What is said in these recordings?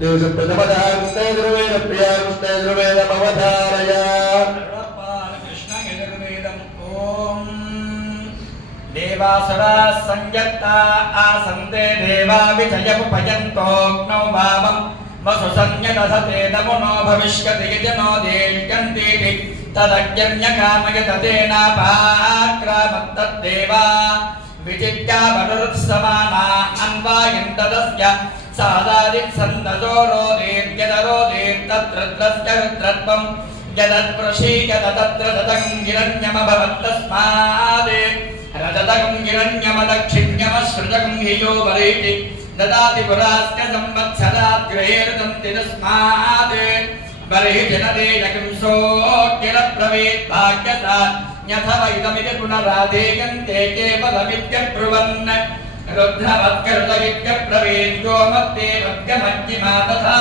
प्रथमतः कृष्णयजुर्वेद प्रिया कृष्णयजुर्वेदमवधारय देवासुरा संयत्ता आसन्ते देवा विजयमुपयन्तोऽग्नौ वामं वसुसंयदधते नमो भविष्यति यजनो देष्यन्तीति तदज्ञन्यकामयततेनापाक्रामत्तद्देवा विचित्या वरुत्समाना अन्वायन्तदस्य सादादित्सन्दजो रोदेर्यदरोदेर्तत्रत्रस्य रुद्रत्वं यदत्प्रशीयत तत्र तदङ्गिरण्यमभवत्तस्मात् रजतं गिरण्यमदक्षिण्यमसृजं हि यो वरेति ददाति पुरास्य संवत्सरात् गृहेर्दन्ति तस्मात् वरेति न देयकं सोऽग्निरब्रवीत् भाग्यसात् न्यथव इदमिति पुनराधेयन्ते केवलमित्यब्रुवन् रुद्रवत्कर्तवित्यब्रवीत् गोमत्तेवद्गमज्ञिमा तथा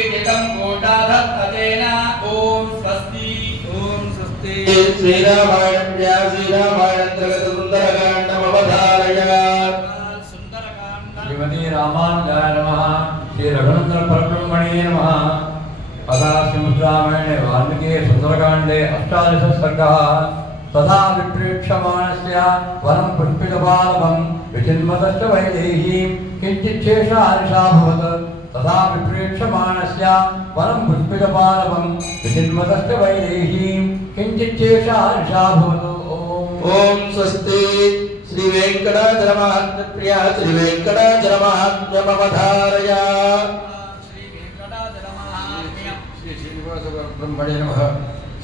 इति तं कूटाधत्ततेन ॐ स्वस्ति श्रीरामायण व्या श्रीरामायण सुंदरकांडमवधारय श्रीमती रामानुजाय नमः श्री रघुनंदन परब्रह्मणे नमः अथा श्रीमद् रामायणे वाल्मीकि सुंदरकांडे 18 सर्गः तथा विप्रेक्षमाणस्य वनं पुष्पितपालवं विचिन्वतश्च वैदेहीं किञ्चिच्छेषा हर्षाभवत् तथा विप्रेक्षमाणस्य वनं पुष्पितपालवं विचिन्वतश्च वैदेहीं किञ्चिच्छेषा हर्षाभवत् ओम स्वस्ति श्री वेंकटाचलमहात्म्य प्रिया श्री वेंकटाचलमहात्म्यमवधारय श्री श्रीनिवास ब्रह्मणे नमः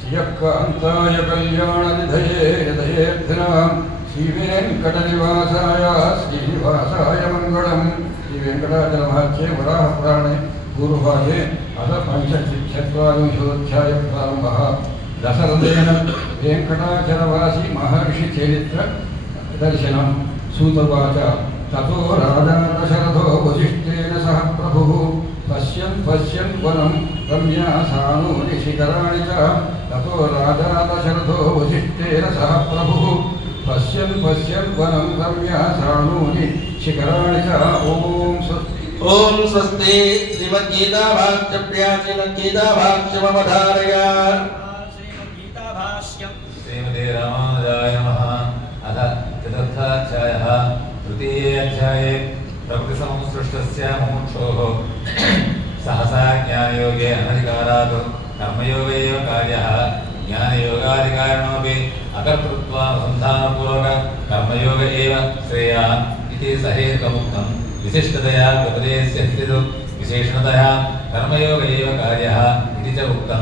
श्रियकान्ताय कल्याणनिधये हृदयेऽर्थिनां श्रीवेङ्कटनिवासाय श्रीनिवासाय मङ्गलम् श्रीवेङ्कटाचलमहात्म्ये वराहपुराणे पूर्वभागे अथ पञ्चचत्वारिंशोऽध्याय प्रारम्भः दशरथेन वेङ्कटाचलवासी महर्षि चरित्र दर्शनं सूतवाच ततो राजा दशरथो वसिष्ठेन सह प्रभुः पश्यन् वनं रम्यासानूनि शिखराणि च ततो राजा दशरथो वसिष्ठेन सह प्रभुः पश्यन् वनं रम्यासानूनि शिखराणि च ओम स्वस्ति श्रीमद्गीता भाष्य प्रिया श्रीमद्गीता भाष्यमवधारय श्रीमते रामानुजाय नमः अथ चतुर्थाध्यायः तृतीये अध्याये प्रकृतिसंसृष्टस्य मुमुक्षोः सहसा ज्ञानयोगे अनधिकारात् कर्मयोग एव कार्यः ज्ञानयोगाधिकारिणोऽपि अकर्तृत्वानुसन्धानपूर्वक कर्मयोग एव श्रेयान् इति सहेतुकमुक्तं विशिष्टतया उपदेशस्य स्थितौ विशेषणतया कर्मयोग एव कार्यः इति च उक्तम्